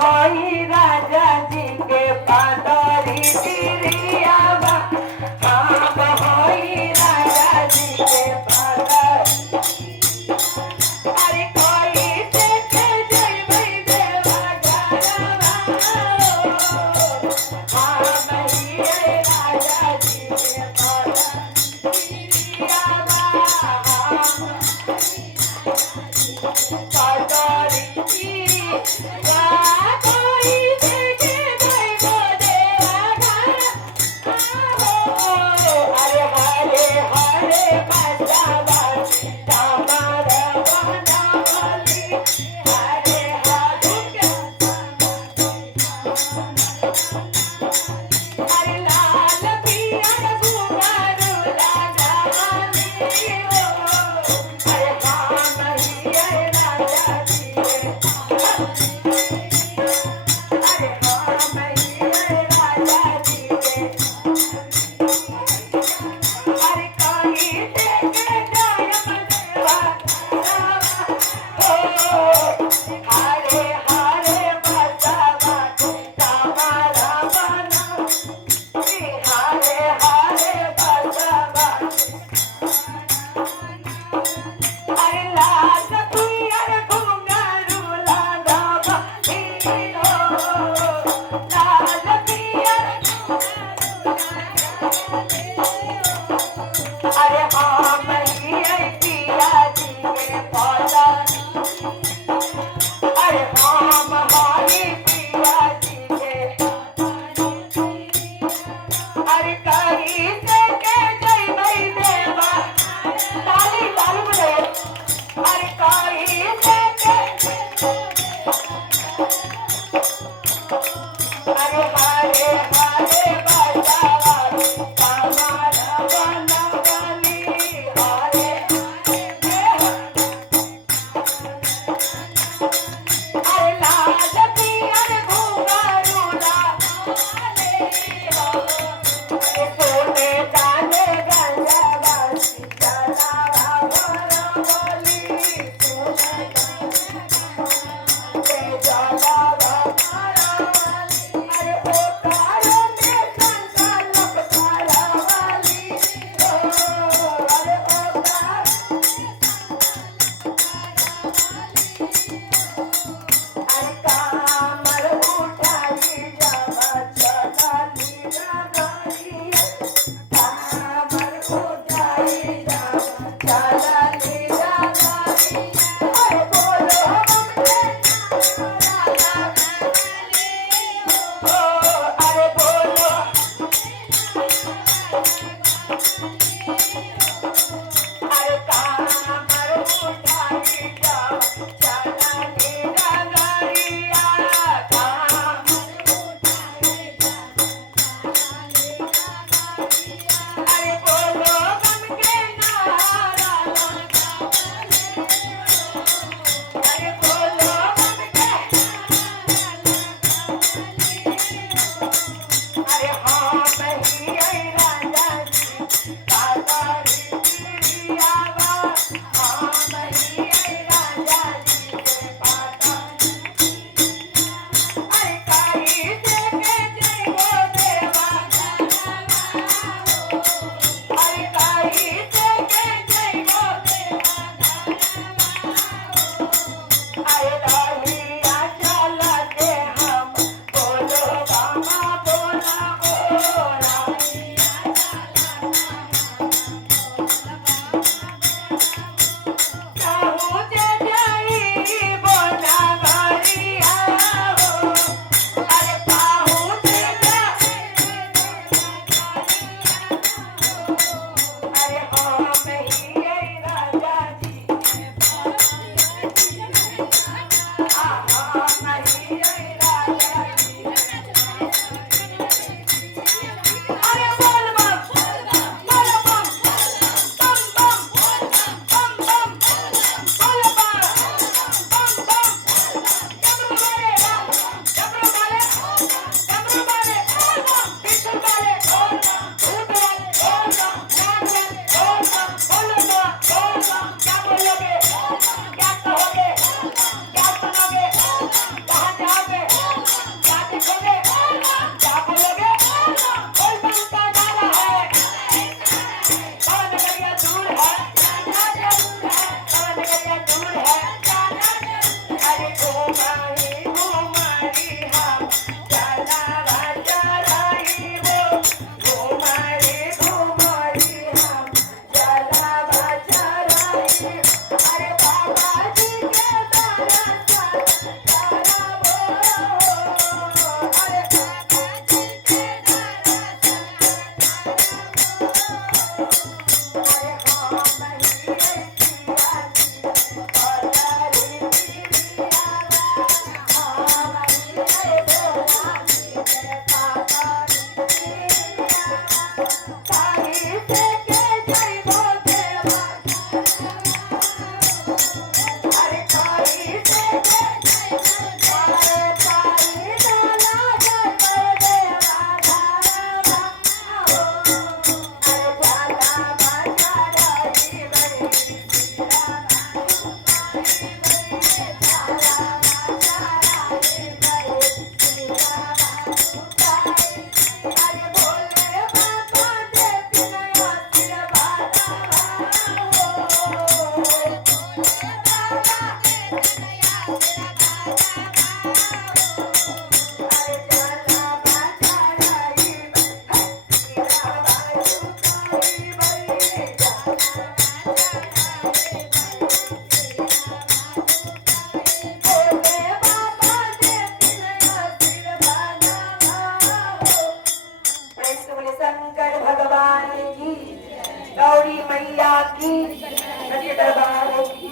होई राजा जी के पादरी तिरियावा हम होई राजा जी के पादरी अरे कोई से के जइबै देवा घरवा हम हिये राजा जी के पादरी तिरियावा पादरी तिरिया कोई देखे भाई देवा घर अरे हरे हरे बजावा तमार बनावली हरे हाथू अरे लाल पियर घुंघरू लगावली हो अरे हम हिये राजा अरे बाबाजी के दर्शन करबो अरे बाबाजी के दर्शन करबो अरे हम ही सिया पतारी पिया हम ही बोला के पातारी पिया तारी से के जइबो देवा अरे तारी से के जइबो अरे तारी डाला जइबो देवा धारवा अरे जाला बाजा रही बड़ी सिया जाला बाजा रही बड़ी सिया अरे भोले बाबा दे पिनया आशीर्वाद भोले बाबा दे पिनया आशीर्वाद अरे जाला बाजा रही सिया बाजू कोई बड़ी जाला बाजा रही भोले बाबा दे पिनया आशीर्वाद प्रेम बोले शंकर भगवान की गौरी मैया की सच्चे दरबार की